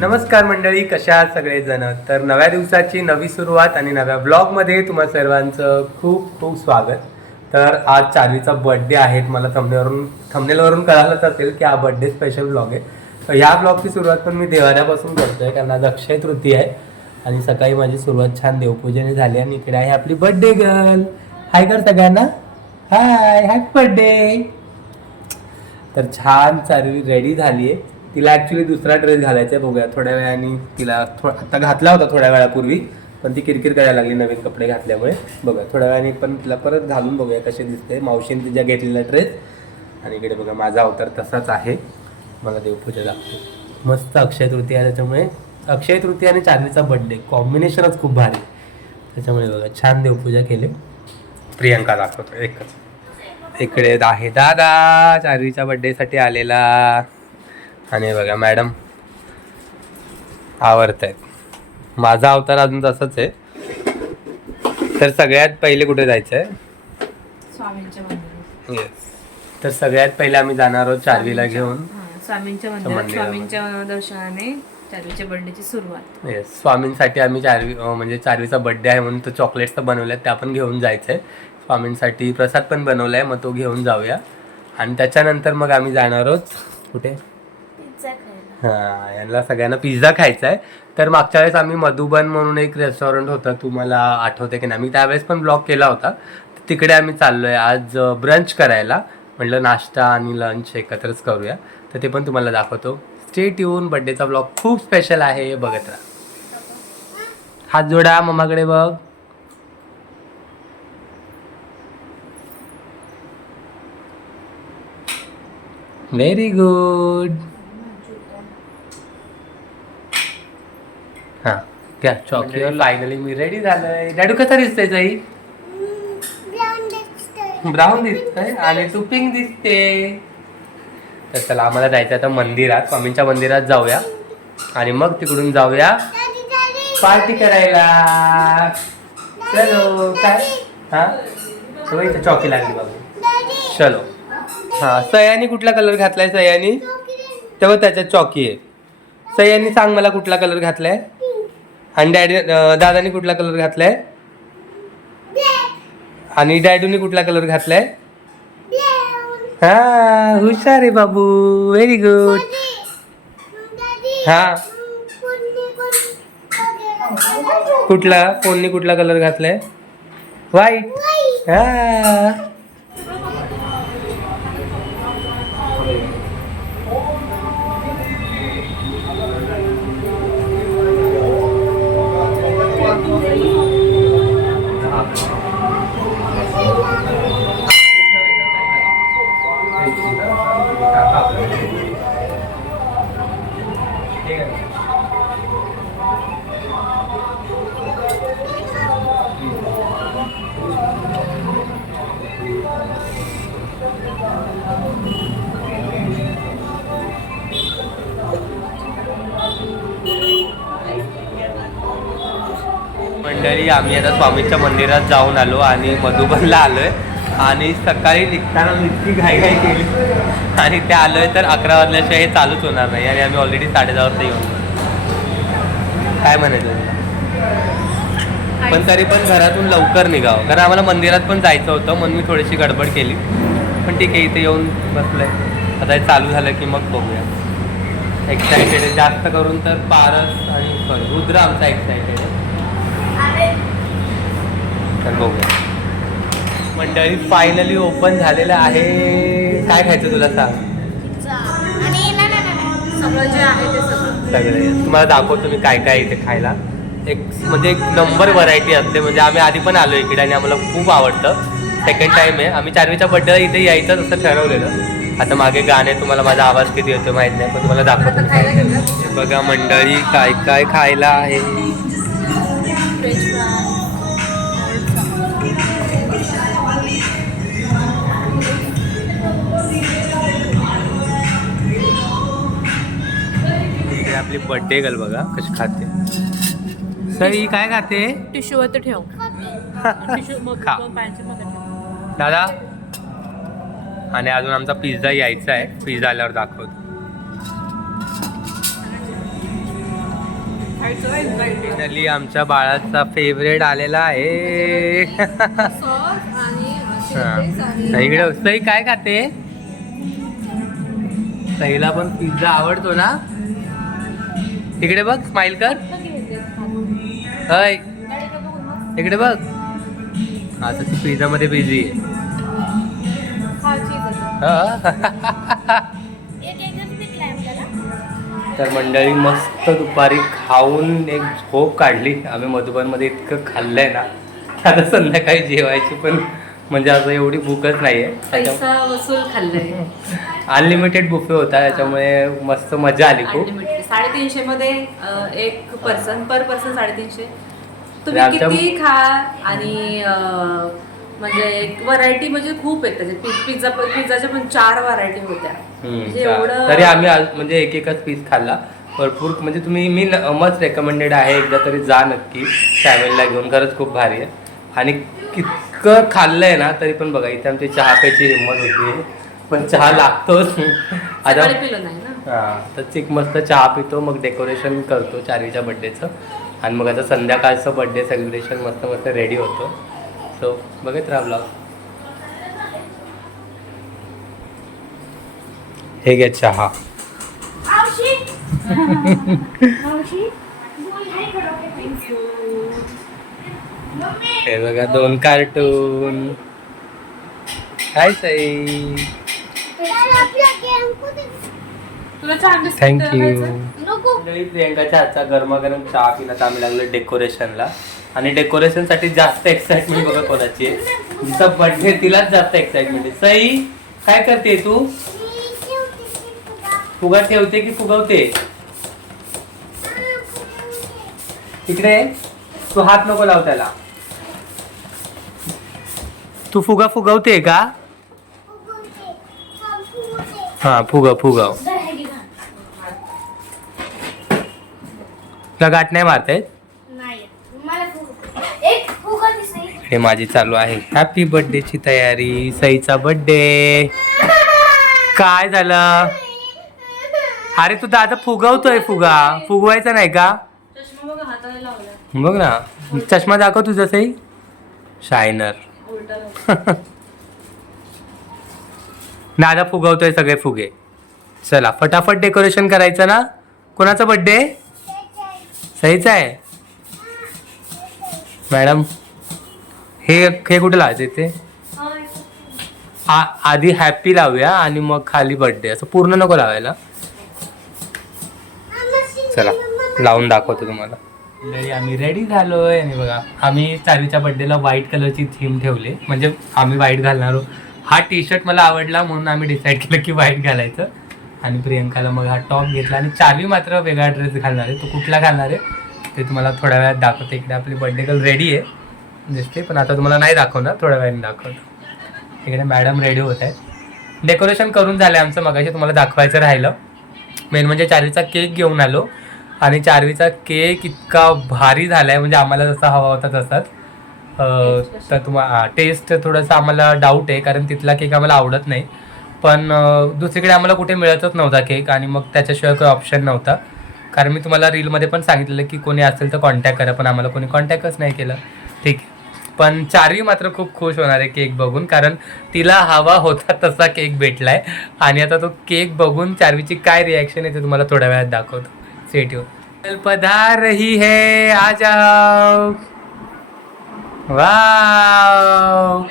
नमस्कार मंडळी, कशा आहात सगळेजण. तर नव्या दिवसाची नवी सुरुवात आणि नव्या ब्लॉगमध्ये तुम्हा सर्वांचं खूप खूप स्वागत. तर आज चार्वीचा बर्थडे आहे. मला थंबनेलवरून कळालंच असेल की हा बर्थडे स्पेशल ब्लॉग आहे. तर ह्या ब्लॉगची सुरुवात पण मी देवाऱ्यापासून करतोय, कारण आज अक्षय तृतीया आहे आणि सकाळी माझी सुरुवात छान देवपूजेने झाली. आणि इकडे आहे आपली बर्थडे गर्ल. हाय कर सगळ्यांना, हाय, हॅपी बर्थडे. तर छान चार्वी रेडी झाली आहे. तिला ॲक्च्युली दुसरा ड्रेस घालायचा आहे, बघूया थोड्या वेळाने. तिला आता घातला होता थोड्या वेळापूर्वी, पण ती किरकिर करायला लागली नवीन कपडे घातल्यामुळे. बघा थोड्या वेळाने पण तिला परत घालून बघूया कशी दिसते. मावशीने तिच्या घेतलेला ड्रेस. आणि इकडे बघा माझा अवतार तसाच आहे. मला देवपूजा दाखवतो. मस्त अक्षय तृतीया, त्याच्यामुळे अक्षय तृतीया आणि चार्वीचा बर्थडे कॉम्बिनेशनच खूप भारी. त्याच्यामुळे बघा छान देवपूजा केली. प्रियंका दाखवतो एकच. इकडे आहे दादा चार्वीच्या बर्थडेसाठी आलेला. आणि बघा मॅडम आवडत आहेत. माझा अवतार अजून तसंच आहे. तर सगळ्यात पहिले कुठे जायचं आहे? स्वामींच्या मंदिरात. येस. तर सगळ्यात पहिले आम्ही जाणार आहोत चार्वीला घेऊन स्वामींच्या मंदिरात. स्वामींच्या दर्शनाने चार्वीच्या बर्थडेची सुरुवात. येस. स्वामींसाठी आम्ही चार्वीचा बर्थडे आहे म्हणून तो चॉकलेट्स तर बनवल्या, त्या पण घेऊन जायचं आहे. स्वामींसाठी प्रसाद पण बनवला आहे, मग तो घेऊन जाऊया. आणि त्याच्यानंतर मग आम्ही जाणार आहोत कुठे? हां, यांना सगळ्यांना पिझ्झा खायचा आहे. तर मागच्या वेळेस आम्ही मधुबन म्हणून एक रेस्टॉरंट होतं, तुम्हाला आठवते की नाही? मी त्यावेळेस पण ब्लॉग केला होता. तिकडे आम्ही चाललो आहे आज ब्रंच करायला. म्हटलं नाश्ता आणि लंच एकत्रच करूया. तर ते पण तुम्हाला दाखवतो. Stay tuned. बर्थडेचा ब्लॉग खूप स्पेशल आहे, बघत राहा. हात जोडा, मम्माकडे बघ. Very good. हां घ्या चॉकलेट. फायनली मी रेडी झालोय. डॅडू कसा दिसतोय ताई? ब्राऊन दिसतोय आणि तू पिंक दिसते. तर चला आम्हाला जायचं आता मंदिरात. स्वामींच्या मंदिरात जाऊया आणि मग तिकडून जाऊया पार्टी करायला. चलो. काय? हां तो इथे चॉकी लागली बाबू. चलो. हां, सयानी कुठला कलर घातलाय? सयानी तेव्हा त्याच्यात चॉकी आहे. सयानी सांग मला कुठला कलर घातलाय? आणि दादानी कुठला कलर घातलाय? आणि डॅडूनी कुठला कलर घातलाय? हा, हुशार आहे बाबू. Very good. हा, कुठला? कोणी कुठला कलर घातलाय? व्हाईट. हा. मंडळी, आम्ही आता स्वामींच्या मंदिरात जाऊन आलो आणि मधुबनला आलोय. आणि सकाळी निघताना इतकी घाई केली आणि ते आलोय तर 11 वाजल्याशिवाय हे चालूच होणार नाही. आणि आम्ही ऑलरेडी 10:30 वाजता येऊन. काय म्हणायचं? पण तरी पण घरातून लवकर निघावं, कारण आम्हाला मंदिरात पण जायचं होतं. म्हणून मी थोडीशी गडबड केली. पण ठीक आहे, इथे येऊन बसलोय. आता हे चालू झालं की मग बघूया. एक्सायटेड आहे जास्त करून तर पारस आणि रुद्र आमचा एक्सायटेड आहे. तर बघूया. मंडळी फायनली ओपन झालेलं आहे. काय खायचं तुला सांग? सगळं जे आहे ते सगळे तुम्हाला दाखवतो मी काय काय इथे खायला. एक नंबर व्हरायटी असते. म्हणजे आम्ही आधी पण आलो इकडे आणि आम्हाला खूप आवडतं. सेकंड टाइम आहे. आम्ही चार्वीच्या बर्थडेला इथे यायचं असं ठरवलेलं. आता मागे गाणे, तुम्हाला माझा आवाज किती येतो माहित नाही, पण तुम्हाला दाखवतो. बघा मंडळी काय काय खायला आहे. आपली बर्थडे गर्ल बघा कशी खाते. सई काय खाते? टिश्यू वरती ठेव. खा दादा. आणि अजून आमचा पिझ्झा यायचा आहे. पिझ्झा आल्यावर दाखवतो. फायनली आमच्या बाळाचा फेवरेट आलेला आहे. इकडे सई काय खाते? सईला पण पिझ्झा आवडतो ना. इकडे बघ, स्माइल कर. इकडे बघ. आता ती पिझ्झा मध्ये बिझी आहे. तर मंडळी मस्त दुपारी खाऊन एक झोप काढली आम्ही. मधुबनमध्ये इतकं खाल्लंय ना की आता संध्याकाळी जेवायची पण म्हणजे असं एवढी भूकच नाहीये. पैसा वसूल खाल्लंय. अनलिमिटेड बुफे होता त्याच्यामुळे मस्त मजा आली खूप. 350 मध्ये एक पर्सन पर पर्सन 350. तुम्ही आमच्या- किती खा आणि म्हणजे एक व्हरायटी म्हणजे खूप आहेत त्याच्यात. पिझ्झाच्या पण 4 व्हरायटी होत्या. म्हणजे एवढं तरी आम्ही म्हणजे एक एकच पीस खाल्ला. भरपूर म्हणजे मी मस्त रेकमेंडेड आहे. एकदा तरी जा नक्की फॅमिलीला घेऊन. खरंच खूप भारी आहे. आणि कितकं खाल्लंय ना तरी पण बघा इथे आमची चहा प्यायची हिंमत होती. पण चहा लागतोच आता. पिलो नाही ना. हां, तर एक मस्त चहा पितो, मग डेकोरेशन करतो चार्वीच्या बड्डेचं. आणि मग आता संध्याकाळचं बड्डे सेलिब्रेशन मस्त मस्त रेडी होतो. सो बघत राहा ब्लॉग. हे घ्या चहा. हे बघा 2 कार्टून. काय सई. तुला छान दिसतं थँक्यू. नको. प्रियंकाच्या हातचा गरमागरम चहा पिण्यात आम्ही लागलो डेकोरेशनला. आणि डेकोरेशनसाठी जास्त एक्साइटमेंट बघा कोणाची आहे. जिचा बर्थडे तिलाच जास्त एक्साइटमेंट आहे. सई काय करते तू? फुगा ठेवते की फुगवते? तिकडे तू हात नको लाव त्याला. तू फुगा फुगवते का? हा फुगव. तुला गाठ नाही मारते? हे माझी चालू आहे हॅपी बर्थडेची तयारी. सईचा बर्थडे. काय झालं? अरे तू दादा फुगवतोय. फुगवायचा नाही का? चष्मा बघा हाताला लावला. बघ ना चष्मा दाखव तुझा सई. शायनर. उलटा दादा फुगवतोय सगळे फुगे. चला फटाफट डेकोरेशन करायचं ना. कोणाचा बर्थडे? सईचा आहे. मॅडम हे कुठे लावायचं ते? आधी हॅपी लावूया आणि मग खाली बर्थडे. असं पूर्ण नको लावायला. चला लावून दाखवतो तुम्हाला. आम्ही रेडी झालोय. आणि बघा आम्ही चार्वीच्या बर्थडेला व्हाईट कलरची थीम ठेवली. म्हणजे आम्ही व्हाईट घालणार. हा टी शर्ट मला आवडला म्हणून आम्ही डिसाईड केलं की व्हाईट घालायचं. आणि प्रियंकाला मग हा टॉप घेतला. आणि चार्वी मात्र वेगळा ड्रेस घालणार आहे. तो कुठला घालणार आहे ते तुम्हाला थोड्या वेळात दाखवतो. इकडे आपली बर्थडे गर्ल रेडी आहे दिसते. पण आता तुम्हाला नाही दाखवणार, थोड्या वेळाने दाखवतो. इकडे मॅडम रेडी होत आहेत. डेकोरेशन करून झालं आहे आमचं. मगाशी तुम्हाला दाखवायचं राहिलं. मेन म्हणजे चार्वीचा केक घेऊन आलो. आणि चार्वीचा केक इतका भारी झाला आहे म्हणजे आम्हाला जसा हवा होता तसाच. तर तुम्हाला टेस्ट थोडंसं आम्हाला डाऊट आहे कारण तिथला केक आम्हाला आवडत नाही. पण दुसरीकडे आम्हाला कुठे मिळतच नव्हता केक. आणि मग त्याच्याशिवाय काही ऑप्शन नव्हता. कारण मी तुम्हाला रीलमध्ये पण सांगितलेलं की कोणी असेल तर कॉन्टॅक्ट करा. पण आम्हाला कोणी कॉन्टॅक्टच नाही केलं. ठीक आहे. पण चार्वी मात्र खूप खुश होणार आहे केक बघून. कारण तिला हवा होता तसा केक भेटला आहे. आणि आता तो केक बघून चार्वीची काय रिॲक्शन आहे ते तुम्हाला थोड्या वेळात दाखवतो. सेट हो पधार रही है. आ जाओ. वाव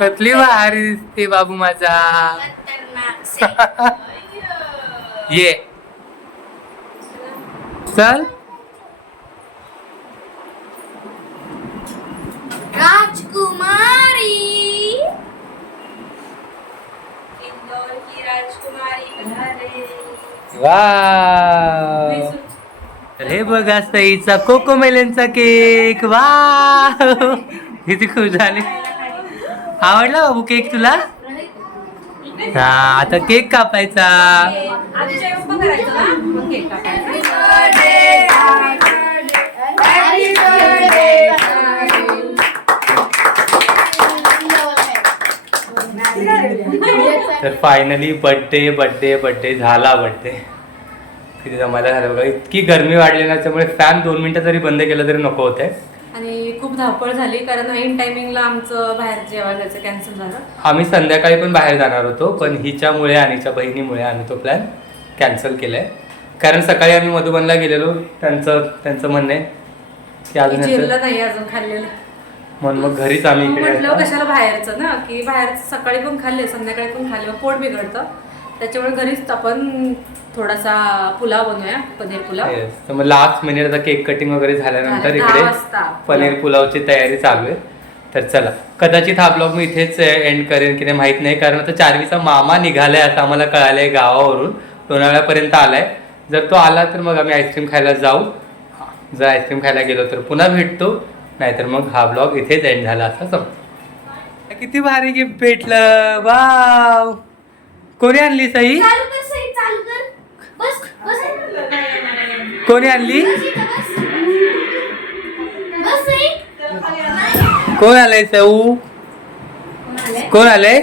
कसली भारी दिसते बाबू माझा. ये चल. राजकुमारी इंदौर की राजकुमारी. वाव. हे बघा सईचा कोकोमेलनचा केक. वाव किती खुश झाले. आवडला बाबू केक तुला? हा आता केक कापायचा. तर फायनली बर्थडे झाला. बर्थडे किती जमायला झालं बघा. इतकी गरमी वाढली ना त्यामुळे फॅन 2 मिनिटं जरी बंद केलं तरी नको होते. आणि खूप धावपळ झाली कारण ऐन टायमिंगला आमचं बाहेर जेवायला जायचं कॅन्सल झालं. आम्ही संध्याकाळी पण बाहेर जाणार होतो पण हिच्यामुळे आणि हिच्या बहिणीमुळे आम्ही तो प्लॅन कॅन्सल केलाय. कारण सकाळी आम्ही मधुबनला गेलेलो, त्यांचं म्हणणं आहे की अजून जेवलं नाही अजून खाल्लेलं, म्हणून मग घरीच आम्ही इकडे म्हटलं कशाला बाहेरचं ना, की बाहेरचं सकाळी पण खाल्ले संध्याकाळी पण खाल्ले पोट बिघडतं. त्याच्यामुळे घरीच आपण थोडासा पुलाव बनवूया, पनीर पुलाव. Yes. तर मग लास्ट मिनिटचा केक कटिंग वगैरे झाल्यानंतर 10 इकडे वाजता पनीर पुलावची तयारी चालू आहे. तर चला, कदाचित हा ब्लॉग मी इथेच एंड करेन की नाही माहित नाही, कारण आता चार्वीचा मामा निघालाय असं आम्हाला कळालंय, गावावरून लोणावळ्यापर्यंत आलाय. जर तो आला तर मग आम्ही आईस्क्रीम खायला जाऊ. जर आईस्क्रीम खायला गेलो तर पुन्हा भेटतो, नाहीतर मग हा ब्लॉग इथेच एंड झाला असं समजतो. किती भारी गिफ्ट भेटलं, वाव. कोणी आणली सई? चालू कर सई, चालू कर. बस बस कोणी आणली? बस सई. कोण आलंय सऊ? कोण आलंय?